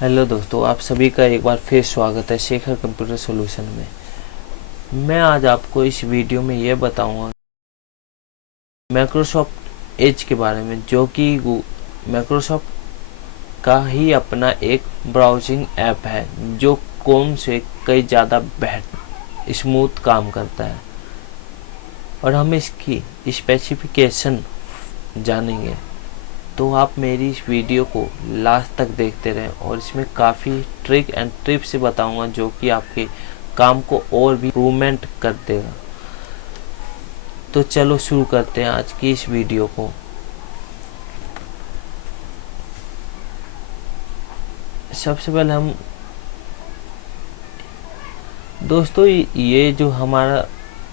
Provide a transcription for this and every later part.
Hello दोस्तों, आप सभी का एक बार फिर स्वागत है शेखर कंप्यूटर सॉल्यूशन में। मैं आज आपको इस वीडियो में ये बताऊंगा माइक्रोसॉफ्ट एज के बारे में, जो कि माइक्रोसॉफ्ट का ही अपना एक ब्राउजिंग ऐप है जो क्रोम से कई ज़्यादा स्मूथ काम करता है। और हम इसकी स्पेसिफिकेशन जानेंगे, तो आप मेरी इस वीडियो को लास्ट तक देखते रहें और इसमें काफ़ी ट्रिक एंड टिप्स बताऊंगा जो कि आपके काम को और भी इम्प्रूवमेंट कर देगा। तो चलो शुरू करते हैं आज की इस वीडियो को। सबसे पहले हम दोस्तों ये जो हमारा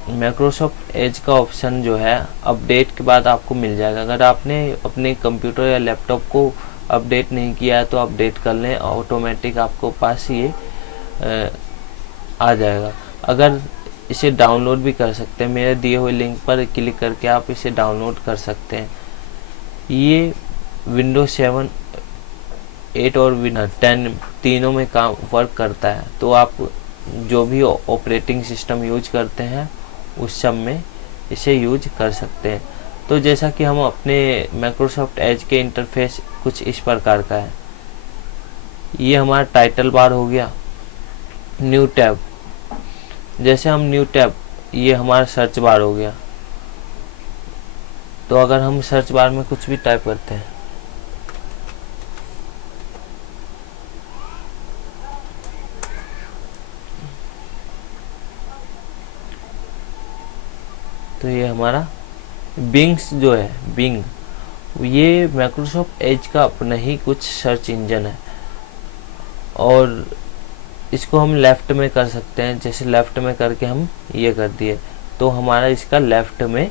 माइक्रोसॉफ्ट एज का ऑप्शन जो है अपडेट के बाद आपको मिल जाएगा। अगर आपने अपने कंप्यूटर या लैपटॉप को अपडेट नहीं किया है तो अपडेट कर लें, ऑटोमेटिक आपको पास ये आ जाएगा। अगर इसे डाउनलोड भी कर सकते हैं, मेरे दिए हुए लिंक पर क्लिक करके आप इसे डाउनलोड कर सकते हैं। ये विंडोज 7, 8 और विंडोज 10 तीनों में काम वर्क करता है। तो आप जो भी ऑपरेटिंग सिस्टम यूज करते हैं उस सब में इसे यूज कर सकते हैं। तो जैसा कि हम अपने माइक्रोसॉफ्ट एज के इंटरफेस कुछ इस प्रकार का है। ये हमारा टाइटल बार हो गया, न्यू टैब, जैसे हम न्यू टैब, ये हमारा सर्च बार हो गया। तो अगर हम सर्च बार में कुछ भी टाइप करते हैं तो ये हमारा बिंग्स जो है, बिंग, ये माइक्रोसॉफ्ट एज का अपना ही कुछ सर्च इंजन है। और इसको हम लेफ़्ट में कर सकते हैं, जैसे लेफ़्ट में करके हम ये कर दिए तो हमारा इसका लेफ़्ट में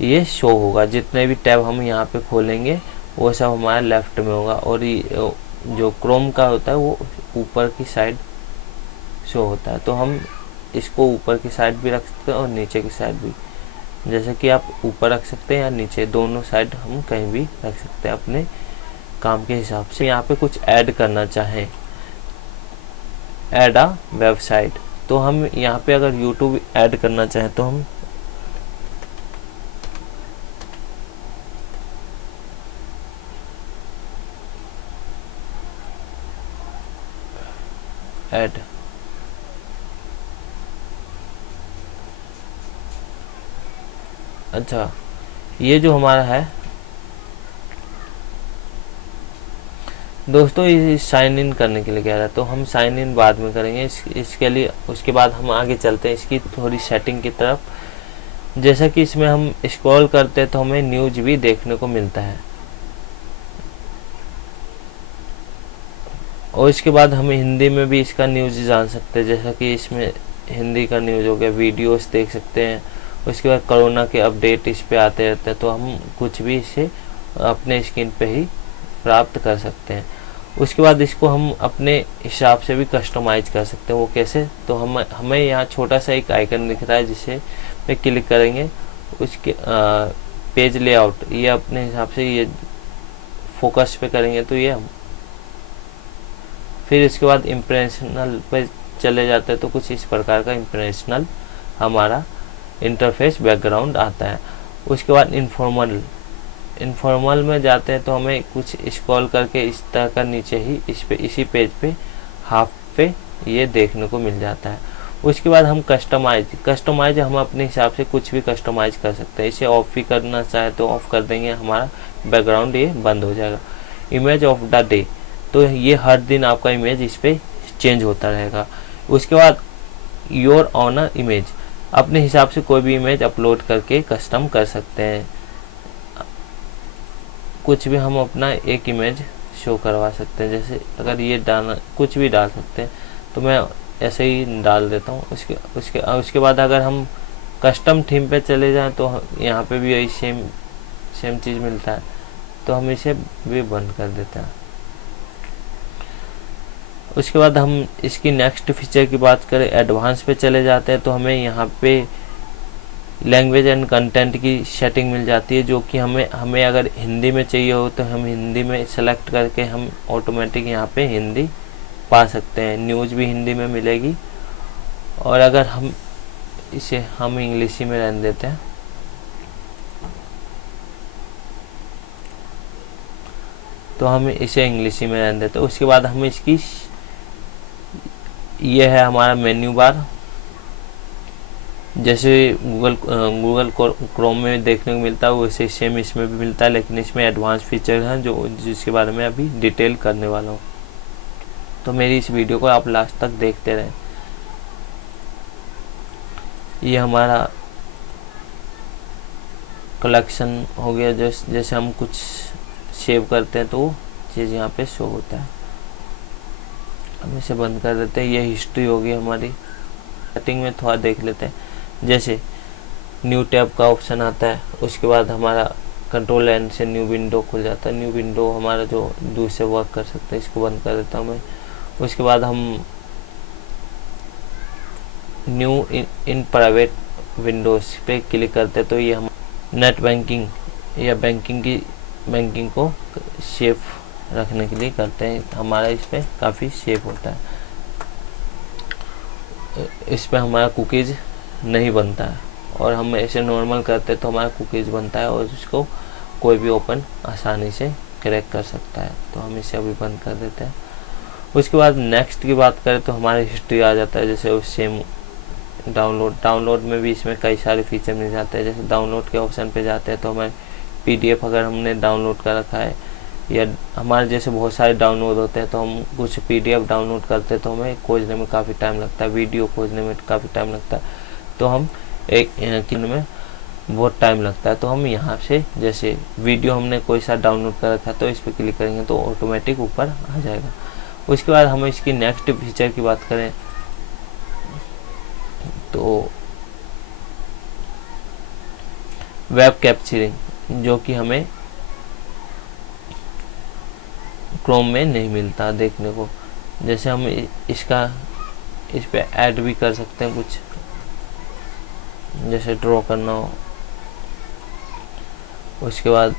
ये शो होगा। जितने भी टैब हम यहाँ पे खोलेंगे वो सब हमारा लेफ़्ट में होगा। और ये जो क्रोम का होता है वो ऊपर की साइड शो होता है। तो हम इसको ऊपर की साइड भी रख सकते हैं और नीचे की साइड भी, जैसे कि आप ऊपर रख सकते हैं या नीचे, दोनों साइड हम कहीं भी रख सकते हैं अपने काम के हिसाब से। यहाँ पे कुछ ऐड करना चाहें, ऐड अ वेबसाइट, तो हम यहाँ पे अगर यूट्यूब ऐड करना चाहें तो हम ऐड, अच्छा ये जो हमारा है दोस्तों, ये साइन इन करने के लिए कह रहा है, तो हम साइन इन बाद में करेंगे इसके लिए। उसके बाद हम आगे चलते हैं इसकी थोड़ी सेटिंग की तरफ। जैसा कि इसमें हम स्क्रॉल करते हैं तो हमें न्यूज भी देखने को मिलता है। और इसके बाद हम हिंदी में भी इसका न्यूज़ जान सकते हैं, जैसा कि इसमें हिंदी का न्यूज़ हो गया, वीडियोस देख सकते हैं। उसके बाद कोरोना के अपडेट इस पे आते रहते हैं, तो हम कुछ भी इसे अपने स्क्रीन पे ही प्राप्त कर सकते हैं। उसके बाद इसको हम अपने हिसाब से भी कस्टमाइज कर सकते हैं। वो कैसे, तो हमें यहाँ छोटा सा एक आइकन दिख रहा है जिसे पे क्लिक करेंगे, उसके पेज लेआउट, ये अपने हिसाब से ये फोकस पे करेंगे तो ये हम, फिर इसके बाद इम्प्रेशनल पे चले जाते हैं तो कुछ इस प्रकार का इम्प्रेशनल हमारा इंटरफेस बैकग्राउंड आता है। उसके बाद इनफॉर्मल में जाते हैं तो हमें कुछ स्क्रॉल करके इस तरह का नीचे ही इसी पेज पे हाफ पे ये देखने को मिल जाता है। उसके बाद हम कस्टमाइज हम अपने हिसाब से कुछ भी कस्टमाइज कर सकते हैं। इसे ऑफ भी करना चाहे तो ऑफ कर देंगे, हमारा बैकग्राउंड ये बंद हो जाएगा। इमेज ऑफ द डे, तो ये हर दिन आपका इमेज इस पर चेंज होता रहेगा। उसके बाद योर ऑनर इमेज, अपने हिसाब से कोई भी इमेज अपलोड करके कस्टम कर सकते हैं। कुछ भी हम अपना एक इमेज शो करवा सकते हैं, जैसे अगर ये डालना, कुछ भी डाल सकते हैं, तो मैं ऐसे ही डाल देता हूँ। उसके बाद अगर हम कस्टम थीम पे चले जाएं तो यहाँ पे भी यही सेम चीज़ मिलता है, तो हम इसे भी बंद कर देते हैं। उसके बाद हम इसकी नेक्स्ट फीचर की बात करें, एडवांस पे चले जाते हैं तो हमें यहाँ पे लैंग्वेज एंड कंटेंट की सेटिंग मिल जाती है, जो कि हमें अगर हिंदी में चाहिए हो तो हम हिंदी में सेलेक्ट करके हम ऑटोमेटिक यहाँ पे हिंदी पा सकते हैं। न्यूज़ भी हिंदी में मिलेगी। और अगर हम इसे हम इंग्लिश में रहने देते हैं, तो हम इसे इंग्लिश में रहने देते हैं। उसके बाद हम इसकी, ये है हमारा मेन्यू बार, जैसे गूगल क्रोम में देखने को मिलता है वैसे सेम इसमें भी मिलता है, लेकिन इसमें एडवांस फीचर हैं जो जिसके बारे में अभी डिटेल करने वाला हूँ। तो मेरी इस वीडियो को आप लास्ट तक देखते रहें। ये हमारा कलेक्शन हो गया, जैसे हम कुछ सेव करते हैं तो वो चीज़ यहाँ पे शो होता है। हम इसे बंद कर देते हैं। ये हिस्ट्री होगी हमारी। सेटिंग में थोड़ा देख लेते हैं। जैसे न्यू टैब का ऑप्शन आता है, उसके बाद हमारा कंट्रोल एन से न्यू विंडो खुल जाता है। न्यू विंडो हमारा जो दूसरे वर्क कर सकते हैं, इसको बंद कर देता हूँ मैं। उसके बाद हम न्यू इन प्राइवेट विंडोज पे क्लिक करते हैं, तो ये हम नेट बैंकिंग या बैंकिंग को सेफ रखने के लिए करते हैं। हमारा इसमें काफ़ी सेफ होता है। इस पर हमारा कुकीज़ नहीं बनता है, और हम ऐसे नॉर्मल करते हैं तो हमारा कुकीज़ बनता है और उसको कोई भी ओपन आसानी से क्रैक कर सकता है। तो हम इसे अभी बंद कर देते हैं। उसके बाद नेक्स्ट की बात करें तो हमारी हिस्ट्री आ जाता है। जैसे उस सेम डाउनलोड में भी इसमें कई सारे फीचर मिल जाते हैं। जैसे डाउनलोड के ऑप्शन पे जाते हैं तो हमें PDF अगर हमने डाउनलोड कर रखा है, या हमारे जैसे बहुत सारे डाउनलोड होते हैं, तो हम कुछ PDF डाउनलोड करते हैं तो हमें खोजने में काफ़ी टाइम लगता है, वीडियो खोजने में काफ़ी टाइम लगता है, तो हम एक में बहुत टाइम लगता है। तो हम यहाँ से जैसे वीडियो हमने कोई सा डाउनलोड कर रखा है तो इस पर क्लिक करेंगे तो ऑटोमेटिक ऊपर आ जाएगा। उसके बाद हम इसकी नेक्स्ट फीचर की बात करें तो वेब कैप्चरिंग, जो कि हमें क्रोम में नहीं मिलता देखने को। जैसे हम इस पे ऐड भी कर सकते हैं कुछ, जैसे ड्रॉ करना हो, उसके बाद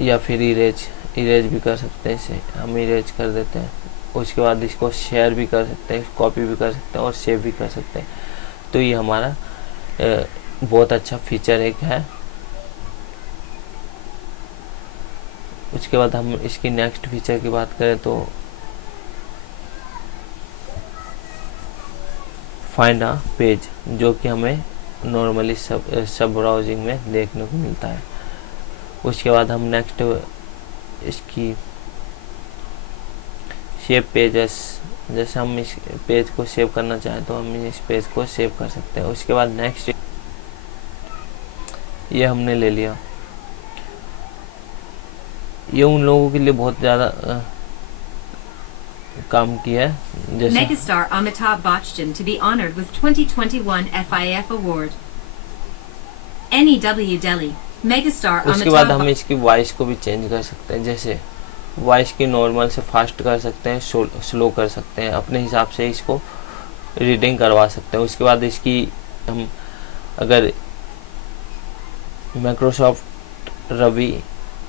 या फिर इरेज भी कर सकते हैं। इसे हम इरेज कर देते हैं। उसके बाद इसको शेयर भी कर सकते हैं, कॉपी भी कर सकते हैं और सेव भी कर सकते हैं। तो ये हमारा बहुत अच्छा फीचर एक है। उसके बाद हम इसकी नेक्स्ट फीचर की बात करें तो फाइंड अ पेज, जो कि हमें नॉर्मली सब ब्राउजिंग में देखने को मिलता है। उसके बाद हम नेक्स्ट इसकी सेव पेजेस, जैसे हम इस पेज को सेव करना चाहें तो हम इस पेज को सेव कर सकते हैं। उसके बाद नेक्स्ट ये हमने ले लिया। ये उन लोगों के लिए बहुत ज़्यादा काम किया है। जैसे Megastar Amitabh Bachchan to be honored with 2021 FIF award. NEW Delhi. Megastar उसके बाद हम Amitabh. इसकी वॉइस को भी चेंज कर सकते हैं। जैसे वॉइस की नॉर्मल से फास्ट कर सकते हैं, स्लो कर सकते हैं, अपने हिसाब से इसको रीडिंग करवा सकते हैं। उसके बाद इसकी हम अगर माइक्रोसॉफ्ट रवि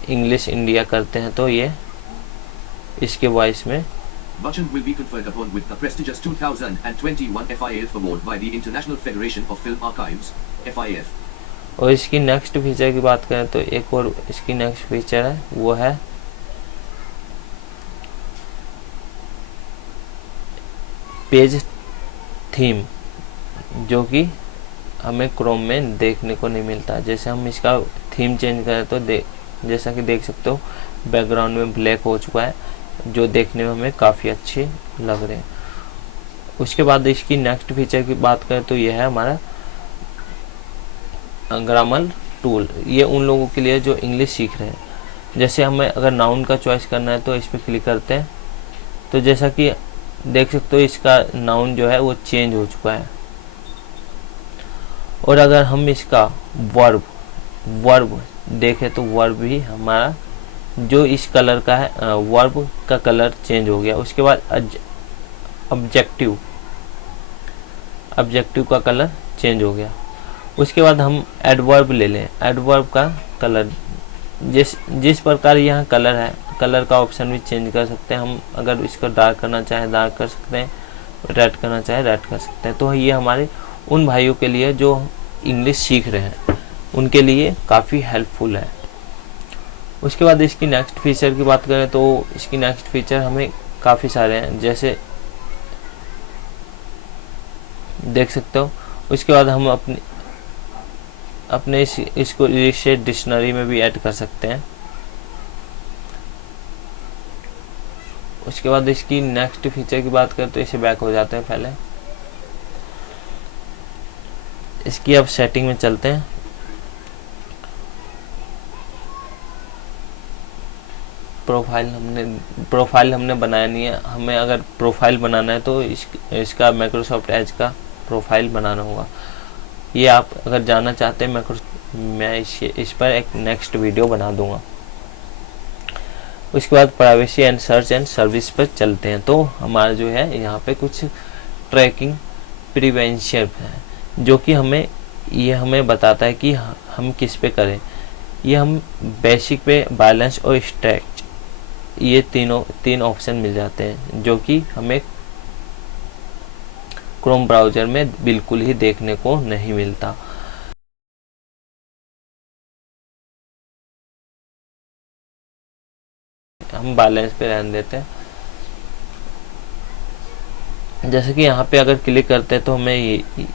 इंग्लिश इंडिया करते हैं तो ये इसके वॉइस में Bachchan will be conferred upon with the prestigious 2021 FIF award by the International Federation of Film Archives, FIF. और इसकी नेक्स्ट फीचर की बात करें तो एक और इसकी नेक्स्ट फीचर है, वो है पेज थीम, जो कि हमें क्रोम में देखने को नहीं मिलता। जैसे हम इसका थीम चेंज करें तो जैसा कि देख सकते हो बैकग्राउंड में ब्लैक हो चुका है, जो देखने में हमें काफ़ी अच्छे लग रहे हैं। उसके बाद इसकी नेक्स्ट फीचर की बात करें तो यह है हमारा ग्रामर टूल। ये उन लोगों के लिए जो इंग्लिश सीख रहे हैं। जैसे हमें अगर नाउन का चॉइस करना है तो इस पर क्लिक करते हैं, तो जैसा कि देख सकते हो इसका नाउन जो है वो चेंज हो चुका है। और अगर हम इसका वर्ब देखें तो वर्ब भी हमारा जो इस कलर का है, वर्ब का कलर चेंज हो गया। उसके बाद ऑब्जेक्टिव का कलर चेंज हो गया। उसके बाद हम एडवर्ब ले लें। एडवर्ब का कलर जिस प्रकार यहाँ कलर है कलर का ऑप्शन भी चेंज कर सकते हैं हम। अगर इसको डार्क करना चाहें डार्क कर सकते हैं, रेड करना चाहे रेड कर सकते हैं। तो ये हमारे उन भाइयों के लिए जो इंग्लिश सीख रहे हैं उनके लिए काफ़ी हेल्पफुल है। उसके बाद इसकी नेक्स्ट फीचर की बात करें तो इसकी नेक्स्ट फीचर हमें काफ़ी सारे हैं, जैसे देख सकते हो। उसके बाद हम अपने इसको इलिशिएट डिक्शनरी में भी ऐड कर सकते हैं। उसके बाद इसकी नेक्स्ट फीचर की बात करें तो इसे बैक हो जाते हैं। पहले इसकी अब सेटिंग में चलते हैं। प्रोफाइल हमने बनाया नहीं है। हमें अगर प्रोफाइल बनाना है तो इसका माइक्रोसॉफ्ट एज का प्रोफाइल बनाना होगा। ये आप अगर जानना चाहते हैं मैं इस पर एक नेक्स्ट वीडियो बना दूंगा। उसके बाद privacy and search and service पर चलते हैं। तो हमारा जो है यहाँ पे कुछ ट्रैकिंग प्रिवेंशन है जो कि हमें बताता है कि हम किस पे करें। ये हम बेसिक पे, बैलेंस और स्ट्रेच, ये तीन ऑप्शन मिल जाते हैं जो कि हमें क्रोम ब्राउज़र में बिल्कुल ही देखने को नहीं मिलता। हम बैलेंस पे रहने देते हैं। जैसे कि यहाँ पे अगर क्लिक करते हैं तो हमें ये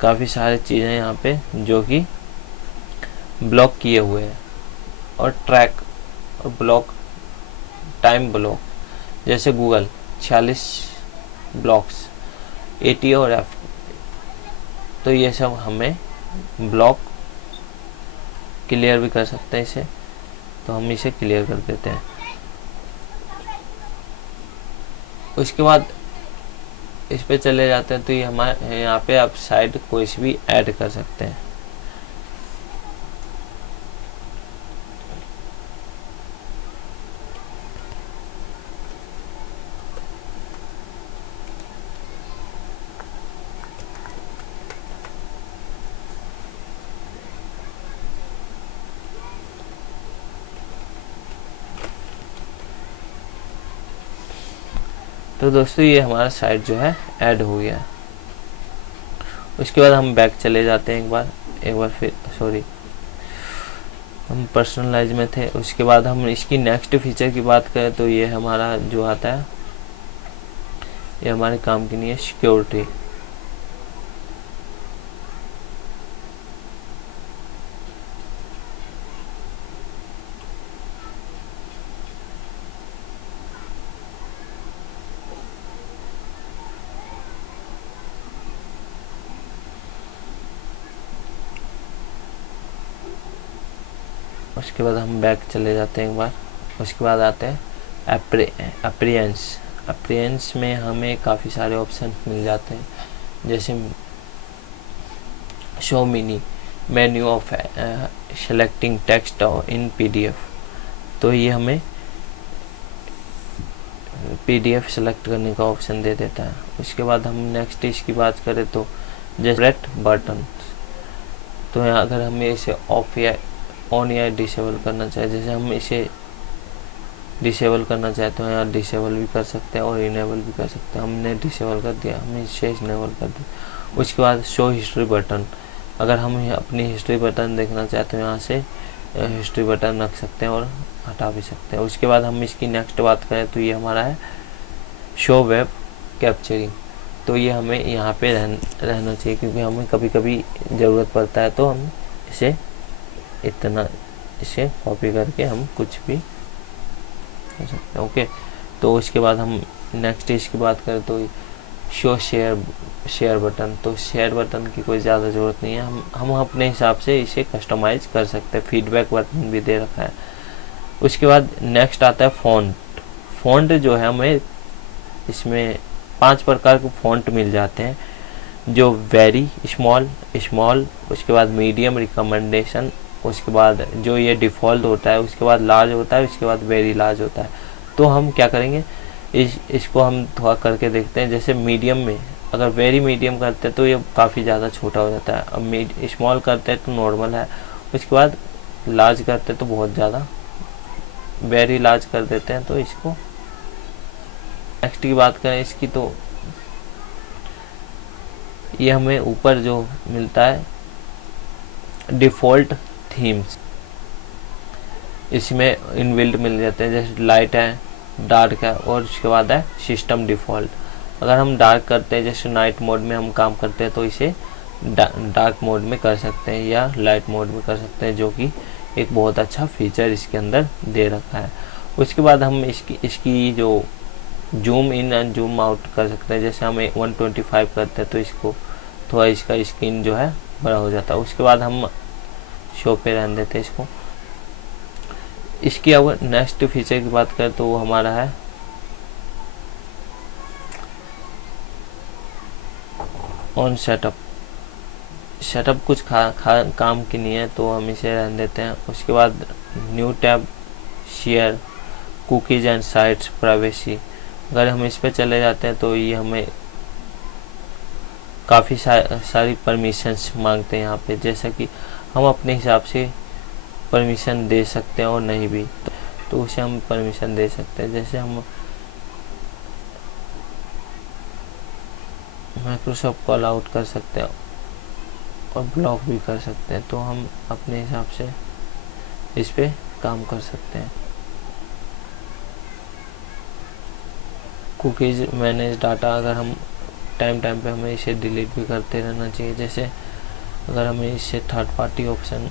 काफ़ी सारी चीज़ें यहाँ पे जो कि ब्लॉक किए हुए हैं, और ट्रैक और ब्लॉक, टाइम ब्लॉक, जैसे गूगल 46 ब्लॉक्स, 80 और F। तो ये सब हमें ब्लॉक क्लियर भी कर सकते हैं इसे, तो हम इसे क्लियर कर देते हैं। उसके बाद इस पे चले जाते हैं तो ये हमारे यहाँ पे आप साइड कोई सी भी ऐड कर सकते हैं। तो दोस्तों ये हमारा साइट जो है ऐड हो गया है। उसके बाद हम बैक चले जाते हैं एक बार फिर, सॉरी, हम पर्सनलाइज में थे। उसके बाद हम इसकी नेक्स्ट फीचर की बात करें तो ये हमारा जो आता है, ये हमारे काम की नहीं है, सिक्योरिटी। उसके बाद हम बैक चले जाते हैं एक बार। उसके बाद आते हैं अपीयरेंस में हमें काफ़ी सारे ऑप्शन मिल जाते हैं, जैसे show mini menu of selecting text in PDF। तो ये हमें PDF सेलेक्ट करने का ऑप्शन दे देता है। उसके बाद हम नेक्स्ट इसकी बात करें तो जैसे रेड बटन, तो यहाँ अगर हमें इसे ऑफ या ऑन या डिसेबल करना चाहे, जैसे हम इसे डिसेबल करना चाहते हैं यहाँ डिसेबल भी कर सकते हैं और इनेबल भी कर सकते हैं। हमने डिसेबल कर दिया, हम इसे इनेबल कर दिया। उसके बाद शो हिस्ट्री बटन, अगर हम अपनी हिस्ट्री बटन देखना चाहते हैं यहाँ से हिस्ट्री बटन रख सकते हैं और हटा भी सकते हैं। उसके बाद हम इसकी नेक्स्ट बात करें तो ये हमारा है शो वेब कैप्चरिंग। तो ये हमें यहाँ पे रहना चाहिए, क्योंकि हमें कभी कभी ज़रूरत पड़ता है, तो हम इसे कॉपी करके हम कुछ भी कर सकते हैं। ओके, तो उसके बाद हम नेक्स्ट इसकी बात करें तो शो शेयर बटन। तो शेयर बटन की कोई ज़्यादा ज़रूरत नहीं है, हम अपने हिसाब से इसे कस्टमाइज कर सकते हैं। फीडबैक बटन भी दे रखा है। उसके बाद नेक्स्ट आता है फ़ॉन्ट जो है हमें इसमें 5 प्रकार के फ़ॉन्ट मिल जाते हैं, जो वेरी स्मॉल, उसके बाद मीडियम, रिकमेंडेशन, उसके बाद जो ये डिफ़ॉल्ट होता है, उसके बाद लार्ज होता है, उसके बाद वेरी लार्ज होता है। तो हम क्या करेंगे, इसको हम थोड़ा करके देखते हैं। जैसे मीडियम में अगर वेरी मीडियम करते हैं तो ये काफ़ी ज़्यादा छोटा हो जाता है। अब स्मॉल करते हैं तो नॉर्मल है, उसके बाद लार्ज करते हैं तो बहुत ज़्यादा वेरी लार्ज कर देते हैं। तो इसको नेक्स्ट की बात करें इसकी, तो ये हमें ऊपर जो मिलता है डिफ़ॉल्ट थीम्स, इसमें इनबिल्ट मिल जाते हैं, जैसे लाइट है, डार्क है, और उसके बाद है सिस्टम डिफ़ॉल्ट। अगर हम डार्क करते हैं, जैसे नाइट मोड में हम काम करते हैं, तो इसे डार्क मोड में कर सकते हैं या लाइट मोड में कर सकते हैं, जो कि एक बहुत अच्छा फीचर इसके अंदर दे रखा है। उसके बाद हम इसकी जो zoom in and zoom out कर सकते हैं, जैसे हम 125 करते हैं तो इसको थोड़ा इसका स्क्रीन जो है बड़ा हो जाता है। उसके बाद हम शो पे रहने देते हैं इसको। इसकी अगर नेक्स्ट फीचर की बात करें तो वो हमारा है ऑन सेटअप। सेटअप कुछ काम की नहीं है, तो हम इसे रहने देते हैं। उसके बाद new tab, share, cookies and sites, privacy, अगर हम इस पे चले जाते हैं तो ये हमें काफ़ी सारी परमिशंस मांगते हैं यहाँ पे, जैसा कि हम अपने हिसाब से परमिशन दे सकते हैं और नहीं भी, तो उसे हम परमिशन दे सकते हैं। जैसे हम माइक्रोसॉफ्ट को अलाउड कर सकते हैं और ब्लॉक भी कर सकते हैं, तो हम अपने हिसाब से इस पे काम कर सकते हैं। कुकीज़, मैनेज डाटा, अगर हम टाइम पे हमें इसे डिलीट भी करते रहना चाहिए। जैसे अगर हमें इससे थर्ड पार्टी ऑप्शन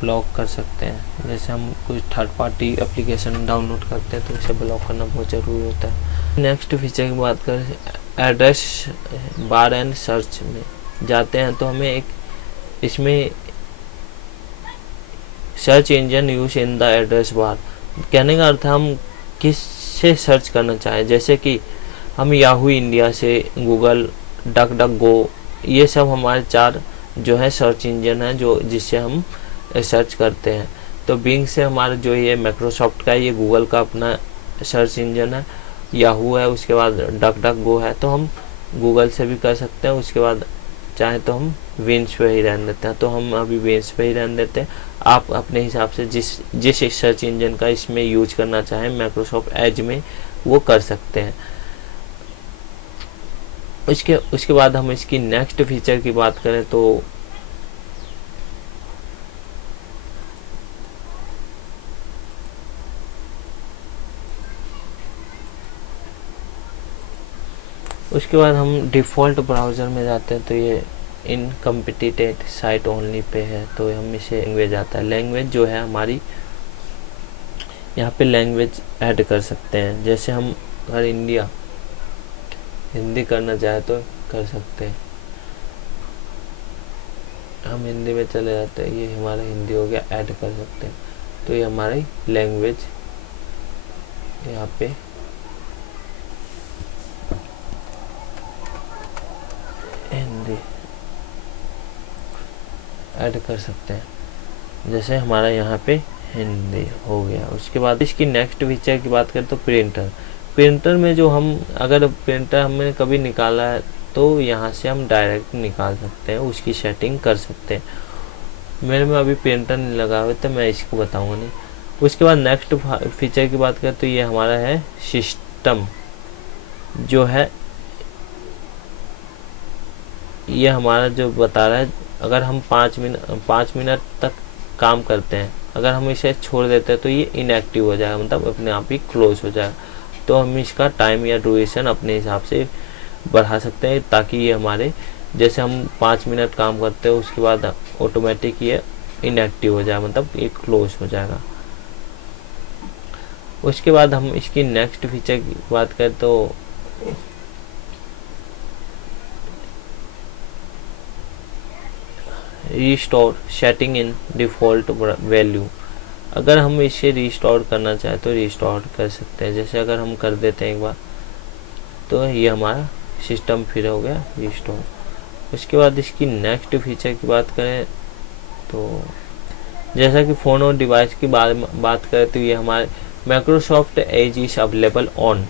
ब्लॉक कर सकते हैं, जैसे हम कुछ थर्ड पार्टी एप्लीकेशन डाउनलोड करते हैं तो इसे ब्लॉक करना बहुत ज़रूरी होता है। नेक्स्ट फीचर की बात करें, एड्रेस बार एंड सर्च में जाते हैं तो हमें एक इसमें search engine use in the address bar, कहने का अर्थ है हम किस से सर्च करना चाहें, जैसे कि हम याहू इंडिया से, गूगल, डक गो, ये सब हमारे 4 जो है सर्च इंजन है जो जिससे हम सर्च करते हैं। तो बिंग से हमारा जो ये माइक्रोसॉफ्ट का, ये गूगल का अपना सर्च इंजन है, याहू है, उसके बाद डक गो है, तो हम गूगल से भी कर सकते हैं। उसके बाद चाहे तो हम विंस पे ही रहने देते हैं, तो हम अभी विंस पे ही रहने देते हैं। आप अपने हिसाब से जिस सर्च इंजन का इसमें यूज करना चाहें माइक्रोसॉफ्ट एज में, वो कर सकते हैं। उसके बाद हम इसकी नेक्स्ट फीचर की बात करें तो उसके बाद हम डिफ़ॉल्ट ब्राउज़र में जाते हैं, तो ये इनकम्पिटेटेड साइट ओनली पे है, तो हम इसे लैंग्वेज आता है। लैंग्वेज जो है हमारी, यहाँ पे लैंग्वेज ऐड कर सकते हैं, जैसे हम अगर इंडिया हिंदी करना चाहे तो कर सकते हैं। हम हिंदी में चले जाते हैं, ये हमारा हिंदी हो गया, ऐड कर सकते हैं, तो ये हमारी लैंग्वेज यहाँ पे हिंदी ऐड कर सकते हैं, जैसे हमारा यहाँ पे हिंदी हो गया। उसके बाद इसकी नेक्स्ट फीचर की बात करें तो प्रिंटर में जो हम, अगर प्रिंटर हमने कभी निकाला है तो यहाँ से हम डायरेक्ट निकाल सकते हैं, उसकी सेटिंग कर सकते हैं। मेरे में अभी प्रिंटर नहीं लगा हुआ तो मैं इसको बताऊँगा नहीं। उसके बाद नेक्स्ट फीचर की बात करें तो ये हमारा है सिस्टम, जो है ये हमारा जो बता रहा है, अगर हम 5 मिनट तक काम करते हैं, अगर हम इसे छोड़ देते हैं तो ये इनएक्टिव हो जाएगा, मतलब अपने आप ही क्लोज हो जाएगा। तो हम इसका टाइम या ड्यूरेशन अपने हिसाब से बढ़ा सकते हैं, ताकि ये हमारे, जैसे हम 5 मिनट काम करते हैं उसके बाद ऑटोमेटिक ये इनएक्टिव हो जाएगा, मतलब ये क्लोज हो जाएगा। उसके बाद हम इसकी नेक्स्ट फीचर की बात करें तो रिस्टोर सेटिंग इन डिफ़ॉल्ट वैल्यू, अगर हम इसे रिस्टोर करना चाहें तो रिस्टोर कर सकते हैं। जैसे अगर हम कर देते हैं एक बार तो ये हमारा सिस्टम फिर हो गया रिस्टोर। उसके बाद इसकी नेक्स्ट फीचर की बात करें तो जैसा कि फ़ोन और डिवाइस की बात करें तो ये हमारे Microsoft Edge is available on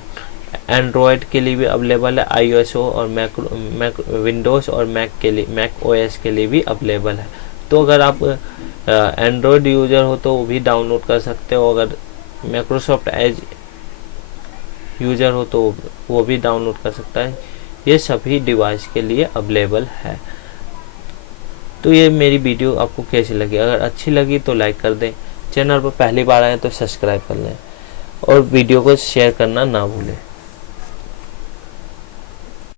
Android के लिए भी अवेलेबल है, iOS और मैक विंडोज़ और मैक ओएस के लिए भी अवेलेबल है। तो अगर आप एंड्रॉयड यूज़र हो तो वो भी डाउनलोड कर सकते हो, अगर माइक्रोसॉफ्ट एज यूज़र हो तो वो भी डाउनलोड कर सकता है। ये सभी डिवाइस के लिए अवेलेबल है। तो ये मेरी वीडियो आपको कैसी लगी? अगर अच्छी लगी तो लाइक कर दें, चैनल पर पहली बार आए तो सब्सक्राइब कर लें और वीडियो को शेयर करना ना भूलें।